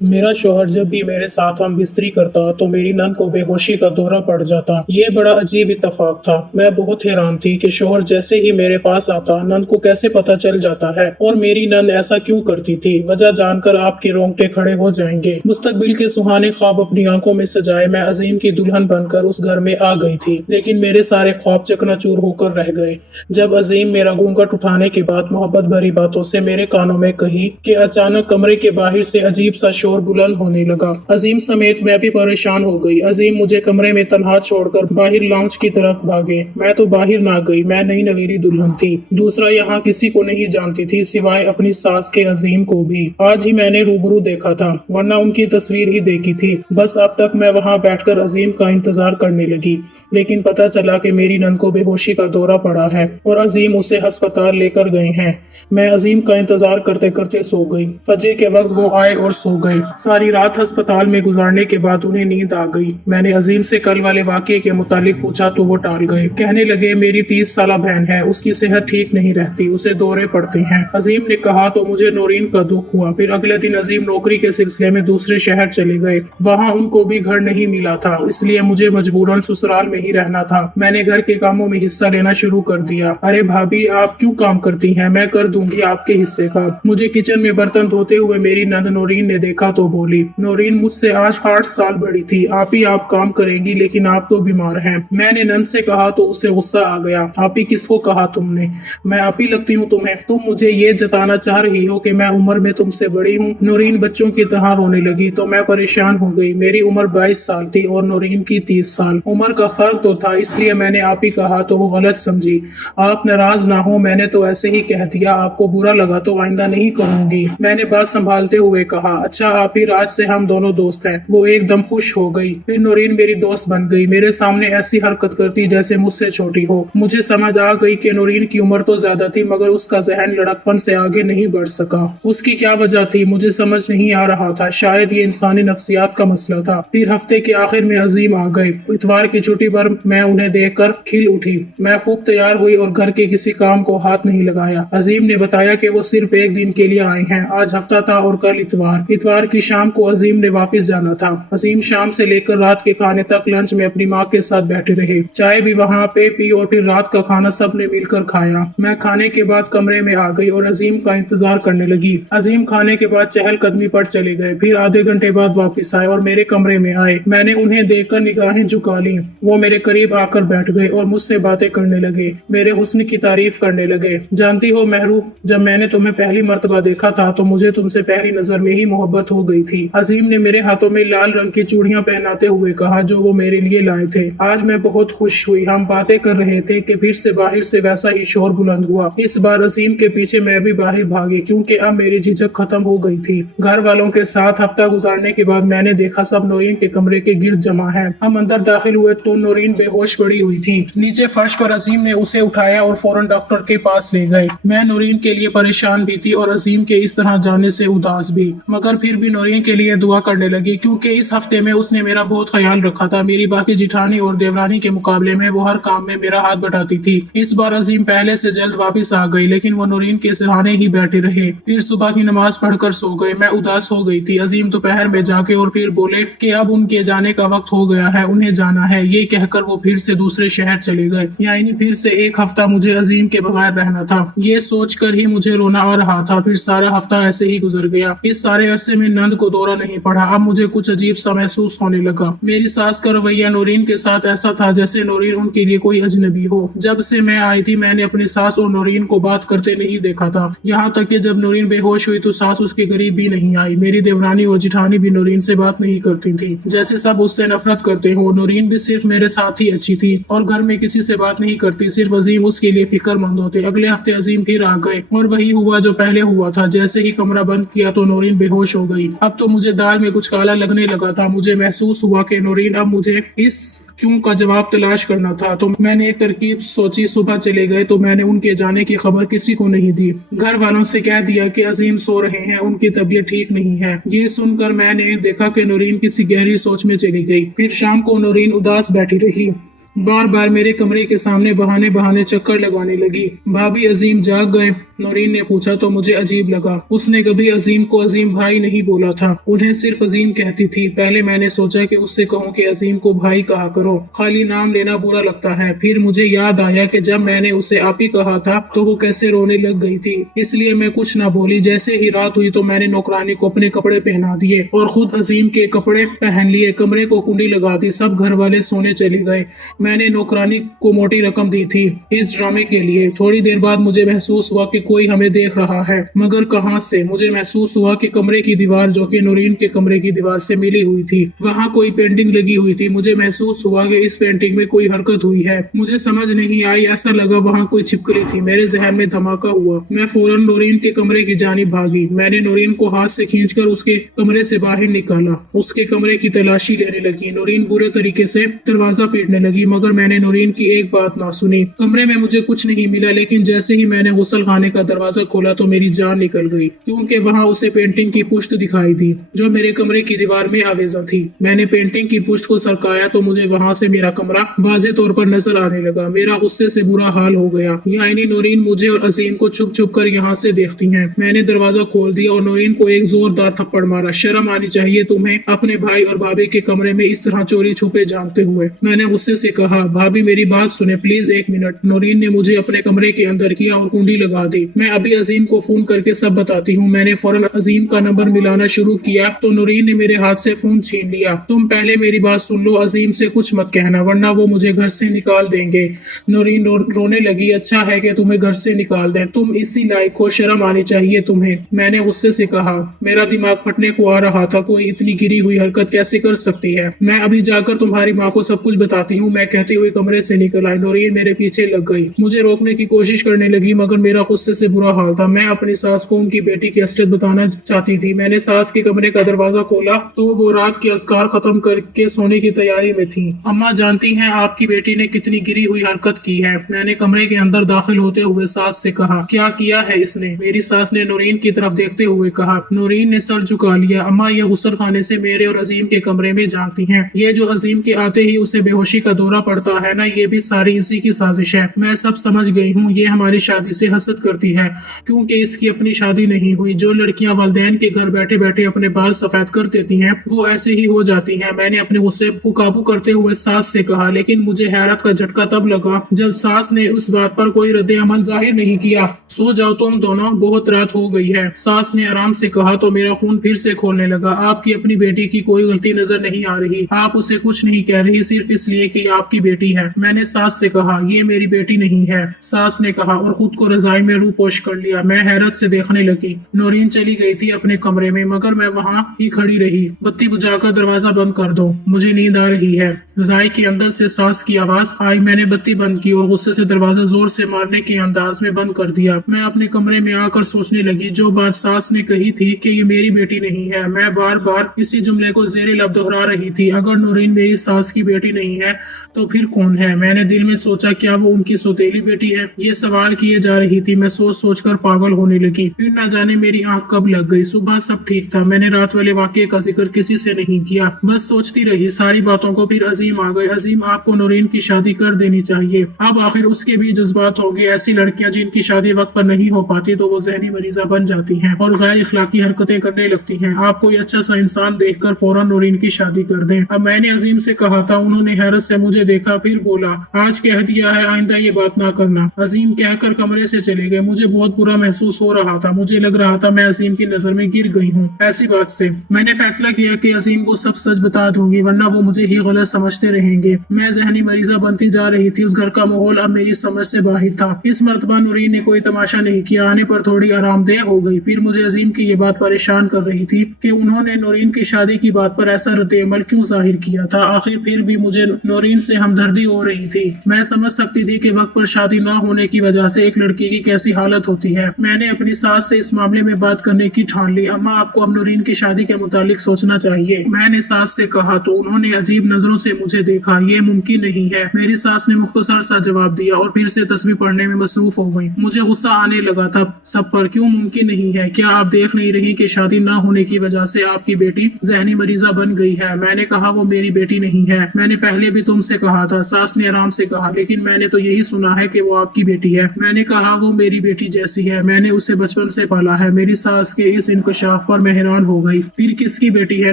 मेरा शौहर जब भी मेरे साथ हम बिस्तरी करता तो मेरी नंद को बेहोशी का दौरा पड़ जाता। ये बड़ा अजीब इत्तेफाक था। मैं बहुत हैरान थी कि शौहर जैसे ही मेरे पास आता नंद को कैसे पता चल जाता है और मेरी नंद ऐसा क्यों करती थी। वजह जानकर आपके रोंगटे खड़े हो जाएंगे। मुस्तकबिल के सुहाने ख्वाब अपनी आंखों में सजाए मैं अजीम की दुल्हन बनकर उस घर में आ गई थी, लेकिन मेरे सारे ख्वाब चकनाचूर होकर रह गए जब अजीम मेरा घूंघट उठाने के बाद मोहब्बत भरी बातों से मेरे कानों में कही कि अचानक कमरे के बाहर से अजीब सा शोर बुलंद होने लगा। अजीम समेत मैं भी परेशान हो गई। अजीम मुझे कमरे में तन्हा छोड़कर बाहर लाउंज की तरफ भागे। मैं तो बाहर ना गई, मैं नई नवेली दुल्हन थी। दूसरा, यहाँ किसी को नहीं जानती थी सिवाय अपनी सास के अजीम को भी। आज ही मैंने रूबरू देखा था, वरना उनकी तस्वीर ही देखी थी। बस अब तक मैं वहाँ बैठकर अजीम का इंतजार करने लगी, लेकिन पता चला कि मेरी नंद को बेहोशी का दौरा पड़ा है और अजीम उसे अस्पताल लेकर गए हैं। मैं अजीम का इंतजार करते करते सो गई। फजर के वक्त वो आए और सो गए। सारी रात अस्पताल में गुजारने के बाद उन्हें नींद आ गई। मैंने अजीम से कल वाले वाकये के मुतालिक पूछा तो वो टाल गए। कहने लगे मेरी 30 साल बहन है, उसकी सेहत ठीक नहीं रहती, उसे दौरे पड़ते हैं। अजीम ने कहा तो मुझे नौरीन का दुख हुआ। फिर अगले दिन अजीम नौकरी के सिलसिले में दूसरे शहर चले गए। वहाँ उनको भी घर नहीं मिला था, इसलिए मुझे मजबूरन ससुराल में ही रहना था। मैंने घर के कामों में हिस्सा लेना शुरू कर दिया। अरे भाभी, आप क्यों काम करती हैं? मैं कर दूंगी आपके हिस्से का। मुझे किचन में बर्तन धोते हुए मेरी नंद नौरीन ने देखा तो बोली, नौरीन मुझसे आज 8 साल बड़ी थी, आप काम करेंगी, लेकिन आप तो बीमार हैं। मैंने नंद से कहा तो उसे गुस्सा आ गया। आप ही किसको कहा तुमने? मैं आप ही लगती हूँ तुम्हें? तुम मुझे ये जताना चाह रही हो कि मैं उम्र में तुमसे बड़ी हूँ? नौरीन बच्चों की तरह रोने लगी तो मैं परेशान हो गई। मेरी उम्र 22 साल थी और नौरीन की 30 साल। उम्र का फर्क तो था, इसलिए मैंने आप ही कहा तो वो गलत समझी। आप नाराज ना हो, मैंने तो ऐसे ही कह दिया। आपको बुरा लगा तो आइंदा नहीं करूंगी। मैंने बात संभालते हुए कहा, अच्छा आप ही, आज से हम दोनों दोस्त हैं। वो एकदम खुश हो गई। फिर नौरीन मेरी दोस्त बन गई। मेरे सामने ऐसी हरकत करती जैसे मुझसे छोटी हो। मुझे समझ आ गई कि नौरीन की उम्र तो ज्यादा थी, मगर उसका जहन लड़कपन से आगे नहीं बढ़ सका। उसकी क्या वजह थी मुझे समझ नहीं आ रहा था। शायद ये इंसानी नफ्सियात का मसला था। फिर हफ्ते के आखिर में अजीम आ गए। इतवार की छुट्टी पर मैं उन्हें देखकर खिल उठी। मैं खूब तैयार हुई और घर के किसी काम को हाथ नहीं लगाया। अजीम ने बताया कि वो सिर्फ एक दिन के लिए आए हैं। आज हफ्ता था और कल इतवार। इतवार की शाम को अजीम ने वापस जाना था। अजीम शाम से लेकर रात के खाने तक लंच में अपनी माँ के साथ बैठे रहे। चाय भी वहाँ पे पी और फिर रात का खाना सब ने मिलकर खाया। मैं खाने के बाद कमरे में आ गई और अजीम का इंतजार करने लगी। अजीम खाने के बाद चहलकदमी पर चले गए। फिर आधे घंटे बाद वापस आए और मेरे कमरे में आए। मैंने उन्हें देखकर निगाहें झुका ली। वो मेरे करीब आकर बैठ गए और मुझसे बातें करने लगे। मेरे हुस्न की तारीफ करने लगे। जानती हो महरू, जब मैंने तुम्हें पहली मर्तबा देखा था तो मुझे तुमसे पहली नजर में ही मोहब्बत हो गई थी। अजीम ने मेरे हाथों में लाल रंग की चूड़ियां पहनाते हुए कहा, जो वो मेरे लिए लाए थे। आज मैं बहुत खुश हुई। हम बातें कर रहे थे कि फिर से बाहर से वैसा ही शोर बुलंद हुआ। इस बार अजीम के पीछे मैं भी बाहर भागी, क्योंकि अब मेरी झिझक खत्म हो गई थी। घर वालों के साथ हफ्ता गुजारने के बाद मैंने देखा सब नौरीन के कमरे के गिर्द जमा है। हम अंदर दाखिल हुए तो नौरीन बेहोश पड़ी हुई थी। नीचे फर्श पर अजीम ने उसे उठाया और फौरन डॉक्टर के पास ले गए। मैं नौरीन के लिए परेशान भी थी और अजीम के इस तरह जाने से उदास भी, मगर फिर भी नौरीन के लिए दुआ करने लगी, क्योंकि इस हफ्ते में उसने मेरा बहुत ख्याल रखा था। मेरी बाकी जिठानी और देवरानी के मुकाबले में वो हर काम में मेरा हाथ बटाती थी। इस बार अजीम पहले से जल्द वापस आ गई, लेकिन वो नौरीन के सराहने ही बैठे रहे। फिर सुबह की नमाज पढ़कर सो गए। मैं उदास हो गई थी। अजीम दोपहर में जाके और फिर बोले कि अब उनके जाने का वक्त हो गया है, उन्हें जाना है। ये कहकर वो फिर से दूसरे शहर चले गए। यानी फिर से एक हफ्ता मुझे अजीम के बगैर रहना था। ये सोचकर ही मुझे रोना आ रहा था। फिर सारा हफ्ता ऐसे ही गुजर गया। इस सारे अरसे में नंद को दौरा नहीं पड़ा। अब मुझे कुछ अजीब सा महसूस होने लगा। मेरी सास का रवैया नौरीन के साथ ऐसा था जैसे नौरीन उनके लिए कोई अजनबी हो। जब से मैं आई थी मैंने अपनी सास और नौरीन को बात करते नहीं देखा था। यहाँ तक कि जब नौरीन बेहोश हुई तो सास उसके करीब भी नहीं आई। मेरी देवरानी और जिठानी भी नौरीन से बात नहीं करती थी, जैसे सब उससे नफरत करते हो। नौरीन भी सिर्फ मेरे साथ ही अच्छी थी और घर में किसी से बात नहीं करती। सिर्फ अजीम उसके लिए फिक्रमंद होते। अगले हफ्ते अजीम फिर आ गए और वही हुआ जो पहले हुआ था। जैसे ही कमरा बंद किया तो नौरीन बेहोश हो गई। अब तो मुझे दाल में कुछ काला लगने लगा था। मुझे महसूस हुआ कि नौरीन, अब मुझे इस क्यों का जवाब तलाश करना था। तो मैंने एक तरकीब सोची। सुबह चले गए तो मैंने उनके जाने की खबर किसी को नहीं दी। घर वालों से कह दिया कि अजीम सो रहे हैं, उनकी तबीयत ठीक नहीं है। ये सुनकर मैंने देखा कि नौरीन किसी गहरी सोच में चली गई। फिर शाम को नौरीन उदास बैठी रही। बार बार मेरे कमरे के सामने बहाने बहाने चक्कर लगाने लगी। भाभी अजीम जाग गए? नौरीन ने पूछा तो मुझे अजीब लगा। उसने कभी अजीम को अजीम भाई नहीं बोला था, उन्हें सिर्फ अजीम कहती थी। पहले मैंने सोचा कि उससे कहूँ कि अजीम को भाई कहा करो, खाली नाम लेना बुरा लगता है। फिर मुझे याद आया कि जब मैंने उसे आप ही कहा था तो वो कैसे रोने लग गई थी, इसलिए मैं कुछ ना बोली। जैसे ही रात हुई तो मैंने नौकरानी को अपने कपड़े पहना दिए और खुद अजीम के कपड़े पहन लिए। कमरे को कुंडी लगा दी, सब घर वाले सोने चले गए। मैंने नौकरानी को मोटी रकम दी थी इस ड्रामे के लिए। थोड़ी देर बाद मुझे महसूस हुआ कि कोई हमें देख रहा है, मगर कहां से। मुझे महसूस हुआ कि कमरे की दीवार, जो कि नौरीन के कमरे की दीवार से मिली हुई थी, वहां कोई पेंटिंग लगी हुई थी। मुझे महसूस हुआ कि इस पेंटिंग में कोई हरकत हुई है। मुझे समझ नहीं आई, ऐसा लगा वहां कोई छिपकली थी। मेरे जहन में धमाका हुआ। मैं फौरन नौरीन के कमरे की जानिब भागी। मैंने नौरीन को हाथ से खींचकर उसके कमरे से बाहर निकाला, उसके कमरे की तलाशी लेने लगी। नौरीन बुरे तरीके से दरवाजा पीटने लगी, मगर मैंने नौरीन की एक बात ना सुनी। कमरे में मुझे कुछ नहीं मिला, लेकिन जैसे ही मैंने गुसल खाने का दरवाजा खोला तो मेरी जान निकल गई, क्योंकि वहां उसे पेंटिंग की पुश्त दिखाई दी जो मेरे कमरे की दीवार में आवेजा थी। मैंने पेंटिंग की पुश्त को सरकाया तो मुझे वहां से मेरा कमरा वाज़े तौर पर नजर आने लगा। मेरा गुस्से से बुरा हाल हो गया। यानी नौरीन मुझे और अजीम को छुप छुप कर यहाँ से देखती हैं। मैंने दरवाजा खोल दिया और नौरीन को एक जोरदार थप्पड़ मारा। शर्म आनी चाहिए तुम्हें, अपने भाई और भाभी के कमरे में इस तरह चोरी छुपे जानते हुए। मैंने गुस्से से कहा, भाभी मेरी बात सुने प्लीज, एक मिनट। नौरीन ने मुझे अपने कमरे के अंदर किया और कुंडी लगा दी। मैं अभी अजीम को फोन करके सब बताती हूँ। मैंने फौरन अजीम का नंबर मिलाना शुरू किया तो नौरीन ने मेरे हाथ से फोन छीन लिया। तुम पहले मेरी बात सुन लो, अजीम से कुछ मत कहना वरना वो मुझे घर से निकाल देंगे। नौरीन रोने लगी। अच्छा है कि तुम्हें घर से निकाल दें, तुम इसी लायक हो, शर्म आनी चाहिए तुम्हें। मैंने गुस्से से कहा। मेरा दिमाग फटने को आ रहा था, कोई इतनी गिरी हुई हरकत कैसे कर सकती है। मैं अभी जाकर तुम्हारी माँ को सब कुछ बताती हूँ, मैं कहते हुए कमरे से निकल आई। नौरीन मेरे पीछे लग गई, मुझे रोकने की कोशिश करने लगी, मगर मेरा गुस्से से बुरा हाल था। मैं अपनी सास को उनकी बेटी की असलियत बताना चाहती थी। मैंने सास के कमरे का दरवाजा खोला तो वो रात के अज़कार खत्म करके सोने की तैयारी में थी। अम्मा जानती हैं आपकी बेटी ने कितनी गिरी हुई हरकत की है। मैंने कमरे के अंदर दाखिल होते हुए सास से कहा, क्या किया है इसने। मेरी सास ने नौरीन की तरफ देखते हुए कहा। नौरीन ने सर झुका लिया। अम्मा ये गुस्ल खाने से मेरे और अजीम के कमरे में झांकती हैं। ये जो अजीम के आते ही उसे बेहोशी का दौरा पड़ता है ना, ये भी सारी इसी की साजिश है। मैं सब समझ गई हूँ। ये हमारी शादी से हसद करती है क्योंकि इसकी अपनी शादी नहीं हुई। जो लड़कियां वालिदैन के घर बैठे बैठे अपने बाल सफेद कर देती हैं वो ऐसे ही हो जाती हैं। मैंने अपने गुस्से को काबू करते हुए सास से कहा, लेकिन मुझे हैरत का झटका तब लगा जब सास ने उस बात पर कोई रद्द अमल जाहिर नहीं किया। सो जाओ तुम दोनों, बहुत रात हो गई है, सास ने आराम से कहा तो मेरा खून फिर से खोलने लगा। आपकी अपनी बेटी की कोई गलती नजर नहीं आ रही, आप उसे कुछ नहीं कह रही सिर्फ इसलिए कि आपकी बेटी है। मैंने सास से कहा, ये मेरी बेटी नहीं है। सास ने कहा और खुद को रजाई में रूह पोश कर लिया। मैं हैरत से देखने लगी। नौरीन चली गई थी अपने कमरे में, मगर मैं वहां ही खड़ी रही। बत्ती बुझाकर दरवाजा बंद कर दो, मुझे नींद आ रही है। रजाई के अंदर से सास की आवाज आई। मैंने बत्ती बंद की और गुस्से से दरवाजा जोर से मारने के अंदाज में बंद कर दिया। मैं अपने कमरे में आकर सोचने लगी, जो बात सास ने कही थी कि ये मेरी बेटी नहीं है, मैं बार बार इसी जुमले को जेरे लब दोहरा रही थी। अगर नौरीन मेरी सास की बेटी नहीं है तो फिर कौन है। मैंने दिल में सोचा, क्या वो उनकी सौतेली बेटी है। ये सवाल किए जा रही थी। मैं सोच सोच कर पागल होने लगी। फिर न जाने मेरी आंख कब लग गई। सुबह सब ठीक था। मैंने रात वाले वाकये का जिक्र किसी से नहीं किया, बस सोचती रही सारी बातों को। फिर अजीम आ गए। अजीम, आपको नौरीन की शादी कर देनी चाहिए। अब आखिर उसके भी जज्बात होंगे। ऐसी लड़कियां जिनकी शादी वक्त पर नहीं हो पाती तो वो जहनी मरीजा बन जाती हैं और गैर इखलाकी हरकतें करने लगती हैं। आप कोई अच्छा सा इंसान देखकर फौरन नौरीन की शादी कर दें। अब मैंने अजीम से कहा था, उन्होंने हैरत से मुझे देखा, फिर बोला, आज कह दिया है आइंदा ये बात ना करना। अजीम कहकर कमरे से चले गए। मुझे बहुत बुरा महसूस हो रहा था। मुझे लग रहा था मैं अजीम की नजर में गिर गई हूँ। ऐसी बात से मैंने फैसला किया कि अजीम को सब सच बता दूंगी, वरना वो मुझे ही गलत समझते रहेंगे। मैं जहनी मरीजा बनती जा रही थी। उस घर का माहौल अब मेरी समझ से बाहर था। इस मर्तबा नौरीन ने कोई तमाशा नहीं किया। आने पर थोड़ी आरामदेह हो गई। फिर मुझे अजीम की ये बात परेशान कर रही थी कि उन्होंने नौरीन की शादी की बात पर ऐसा रद्द-ए-अमल क्यों जाहिर किया था। आखिर फिर भी मुझे नौरीन से हमदर्दी हो रही थी। मैं समझ सकती थी कि वक्त पर शादी न होने की वजह से एक लड़की की कैसी हालत होती है। मैंने अपनी सास से इस मामले में बात करने की ठान ली। अम्मा, आपको अब नौरीन की शादी के मुतालिक सोचना चाहिए। मैंने सास से कहा तो उन्होंने अजीब नजरों से मुझे देखा। ये मुमकिन नहीं है। मेरी सास ने मुख्तसर सा जवाब दिया और फिर से तस्बीह पढ़ने में मसरूफ हो गई। मुझे गुस्सा आने लगा था सब पर। क्यों मुमकिन नहीं है? क्या आप देख नहीं रही कि शादी न होने की वजह से आपकी बेटी जहनी मरीजा बन गई है? मैंने कहा वो मेरी बेटी नहीं है। मैंने पहले भी तुमसे कहा था। सास ने आराम से कहा, लेकिन मैंने तो यही सुना है कि वो आपकी बेटी है। मैंने कहा, वो मेरी बेटी जैसी है, मैंने उसे बचपन से पाला है। मेरी सास के इस इंकशाफ पर मैं हैरान हो गई। फिर किसकी बेटी है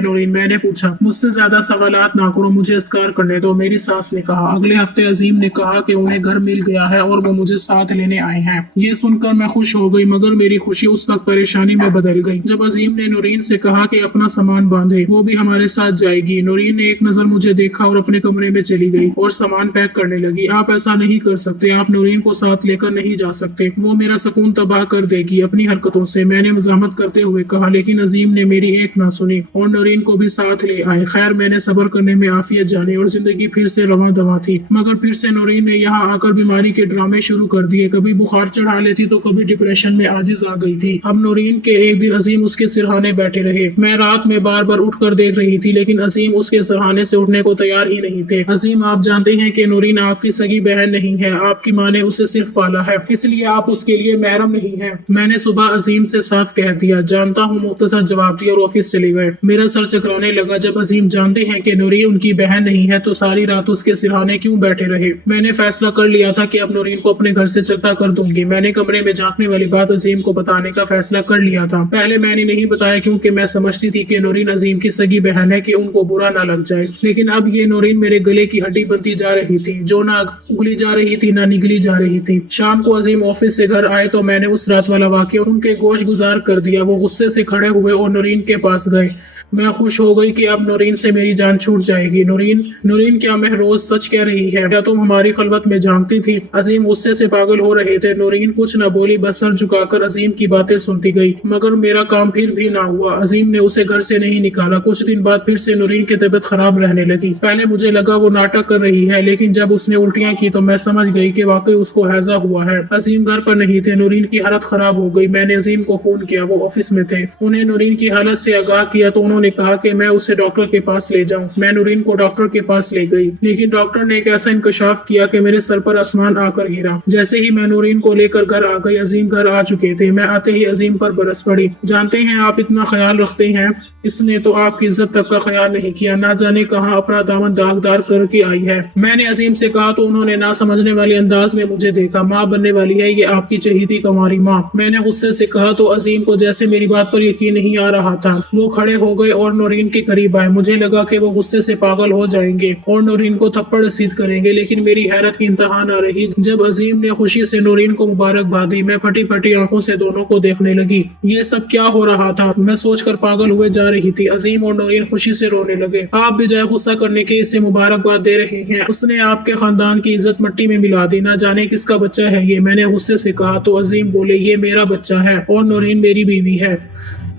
नौरीन? मैंने पूछा। मुझसे ज्यादा सवालात ना करो, मुझे इसकार करने दो, मेरी सास ने कहा। अगले हफ्ते अजीम ने कहा कि उन्हें घर मिल गया है और वो मुझे साथ लेने आए हैं। ये सुनकर मैं खुश हो गई, मगर मेरी खुशी उस वक्त परेशानी में बदल गई जब अजीम ने नौरीन से कहा कि अपना सामान बांधे, वो भी हमारे साथ जाएगी। नौरीन ने एक नजर मुझे देखा और अपने कमरे में चली गई और सामान पैक करने लगी। आप ऐसा नहीं कर सकते, आप नौरीन को साथ लेकर नहीं जा सकते, वो मेरा सुकून तबाह कर देगी अपनी हरकतों से, मैंने मजामत करते हुए कहा। लेकिन अजीम ने मेरी एक ना सुनी और नौरीन को भी साथ ले आए। खैर, मैंने सब्र करने में आफियत जानी और जिंदगी फिर से रवां दवा थी। मगर फिर से नौरीन ने यहाँ आकर बीमारी के ड्रामे शुरू कर दिए। कभी बुखार चढ़ा लेती तो कभी डिप्रेशन में आजिज आ गई थी। अब नौरीन के एक दिन अजीम उसके सिरहाने बैठे रहे। मैं रात में बार बार उठकर देख रही थी, लेकिन अजीम उसके सिरहाने से उठने को तैयार ही नहीं थे। अजीम, आप जानते हैं कि नौरीन आपकी सगी बहन नहीं है, आपकी माँ ने उसे सिर्फ पाला है, इसलिए आप उसके लिए महरम नहीं है। मैंने सुबह अजीम से साफ कह दिया। जानता हूँ, मुख्तसर जवाब दिया और ऑफिस चले गए। मेरा सर चकराने लगा जब अजीम जानते हैं कि नौरीन उनकी बहन नहीं है तो सारी रात उसके सिरहाने क्यों बैठे रहे। मैंने फैसला कर लिया था कि अब नौरीन को अपने घर से चलता कर दूंगी। मैंने कमरे में झांकने वाली बात अजीम को बताने का फैसला कर लिया था। पहले मैंने नहीं बताया क्योंकि मैं समझती थी कि नौरीन अजीम की सगी बहन है, कि उनको बुरा ना लग जाए। लेकिन अब ये नौरीन मेरे गले की हड्डी बनती जा रही थी, जो ना उगली जा रही थी ना निगली जा रही थी। शाम को अजीम ऑफिस से घर आए तो मैंने उस रात वाला वाकया उनके गोश गुजार कर दिया। वो गुस्से से खड़े हुए और नौरीन के पास गए। मैं खुश हो गई कि अब नौरीन से मेरी जान छूट जाएगी। नौरीन नौरीन, क्या महरोज सच कह रही है? क्या तुम हमारी खलवत में जानती थी? अजीम गुस्से से पागल हो रहे थे। नौरीन कुछ न बोली, बस सर झुकाकर अजीम की बातें सुनती गई। मगर मेरा काम फिर भी ना हुआ। अजीम ने उसे घर से नहीं निकाला। कुछ दिन बाद फिर से नौरीन की तबीयत खराब रहने लगी। पहले मुझे लगा वो नाटक कर रही है, लेकिन जब उसने उल्टियां की तो मैं समझ गई कि वाकई उसको हैजा हुआ है। अजीम घर पर नहीं थे। नौरीन की हालत खराब हो गई। मैंने अजीम को फोन किया, वो ऑफिस में थे। उन्हें नौरीन की हालत से आगाह किया तो उन्होंने कहा कि मैं उसे डॉक्टर के पास ले जाऊं। मैं नौरीन को डॉक्टर के पास ले गई, लेकिन डॉक्टर ने एक ऐसा इंकशाफ किया कि मेरे सर पर आसमान आकर गिरा। जैसे ही मैं नौरीन को लेकर घर आ गई, अजीम घर आ चुके थे। मैं आते ही अजीम पर बरस पड़ी। जानते हैं, आप इतना ख्याल रखते हैं, इसने तो आपकी इज्जत तक का ख्याल नहीं किया। ना जाने कहाँ अपना दामन दागदार करके आई है। मैंने अजीम से कहा तो उन्होंने ना समझने वाले अंदाज में मुझे देखा। माँ बनने वाली है ये आपकी चहेती कंवारी माँ। मैंने गुस्से से कहा तो अजीम को जैसे मेरी बात पर यकीन नहीं आ रहा था। वो खड़े हो गए और नौरीन के करीब आए। मुझे लगा कि वो गुस्से से पागल हो जाएंगे और नौरीन को थप्पड़ रसीद करेंगे, लेकिन मेरी हैरत की इंतहा न रही जब अजीम ने खुशी से नौरीन को मुबारकबाद दी। मैं फटी फटी आंखों से दोनों को देखने लगी। ये सब क्या हो रहा था, मैं सोचकर पागल हुए जा रही थी। अजीम और नौरीन खुशी से रोने लगे। आप भी जाए गुस्सा करने के इसे मुबारकबाद दे रहे हैं, उसने आपके खानदान की इज्जत मिट्टी में मिला दी। ना जाने किसका बच्चा है ये। मैंने गुस्से से कहा तो अजीम बोले, ये मेरा बच्चा है और नौरीन मेरी बीवी है।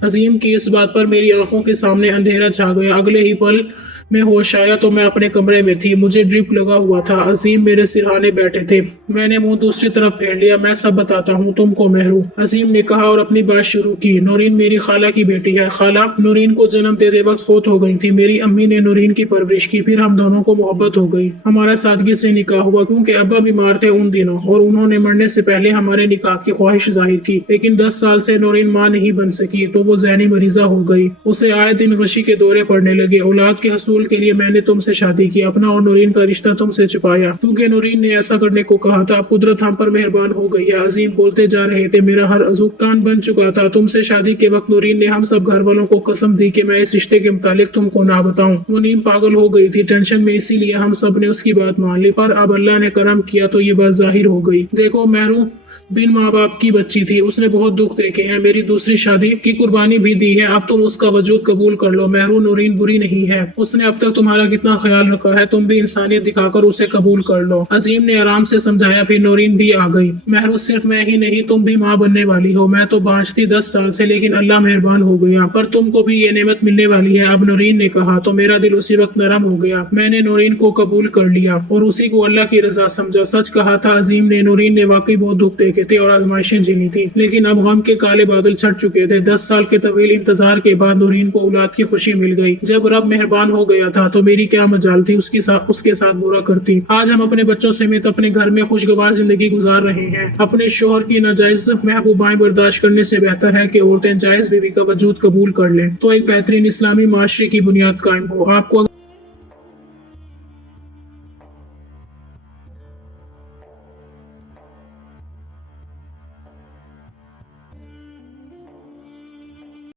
अजीम की इस बात पर मेरी आंखों के सामने अंधेरा छा गया। अगले ही पल में होश आया तो मैं अपने कमरे में थी। मुझे ड्रिप लगा हुआ था। अजीम मेरे सिरहाने बैठे थे। मैंने मुंह दूसरी तरफ फेर लिया। मैं सब बताता हूँ तुमको मेहरू, अजीम ने कहा और अपनी बात शुरू की। नौरीन मेरी खाला की बेटी है। खाला नौरीन को जन्म देते वक्त फौत हो गई थी। मेरी अम्मी ने नौरीन की परवरिश की, फिर हम दोनों को मोहब्बत हो गई। हमारा सादगी से निकाह हुआ क्योंकि अब्बा बीमार थे उन दिनों और उन्होंने मरने से पहले हमारे निकाह की ख्वाहिश जाहिर की। लेकिन 10 साल से नौरीन माँ नहीं बन सकी तो वो ज़हनी मरीजा हो गई। उसे आए दिन ऋषि के दौरे पड़ने लगे। औलाद के हसूल के लिए मैंने तुमसे शादी की। अपना और नौरीन का रिश्ता तुमसे छुपाया क्योंकि नौरीन ने ऐसा करने को कहा था। अब कुदरत हम पर मेहरबान हो गई है। अजीम बोलते जा रहे थे। मेरा हर अज़ू कान बन चुका था। तुमसे शादी के वक्त नौरीन ने हम सब घर वालों को कसम दी कि मैं इस रिश्ते के मुतालिक तुमको ना बताऊं। वो नीम पागल हो गई थी टेंशन में, इसीलिए हम सब ने उसकी बात मान ली। पर अब अल्लाह ने करम किया तो ये बात जाहिर हो गई। देखो मेहरू बिन माँ बाप की बच्ची थी। उसने बहुत दुख देखे हैं, मेरी दूसरी शादी की कुर्बानी भी दी है। अब तुम उसका वजूद कबूल कर लो। मेहरू नौरीन बुरी नहीं है, उसने अब तक तुम्हारा कितना ख्याल रखा है। तुम भी इंसानियत दिखाकर उसे कबूल कर लो। अजीम ने आराम से समझाया। फिर नौरीन भी आ गई। मेहरू सिर्फ मैं ही नहीं, तुम भी माँ बनने वाली हो। मैं तो बांझती 10 साल से, लेकिन अल्लाह मेहरबान हो गया। पर तुमको भी ये नेमत मिलने वाली है। अब नौरीन ने कहा तो मेरा दिल उसी वक्त नरम हो गया। मैंने नौरीन को कबूल कर लिया और उसी को अल्लाह की रजा समझा। सच कहा था अजीम ने। नौरीन ने वाकई बहुत दुख देखे थे और आजमाइशें झेली थी, लेकिन अब गम के काले बादल छट चुके थे। 10 साल के तवील इंतजार के बाद नौरीन को औलाद की खुशी मिल गई। जब रब मेहरबान हो गया था तो मेरी क्या मजाल थी उसके साथ बुरा करती। आज हम अपने बच्चों समेत अपने घर में खुशगवार जिंदगी गुजार रहे हैं। अपने शोहर की नाजायज महबूबाएं बर्दाश्त करने से बेहतर है कि औरतें जायज बीवी का वजूद कबूल कर लें तो एक बेहतरीन इस्लामी माशरे की बुनियाद कायम हो। आपको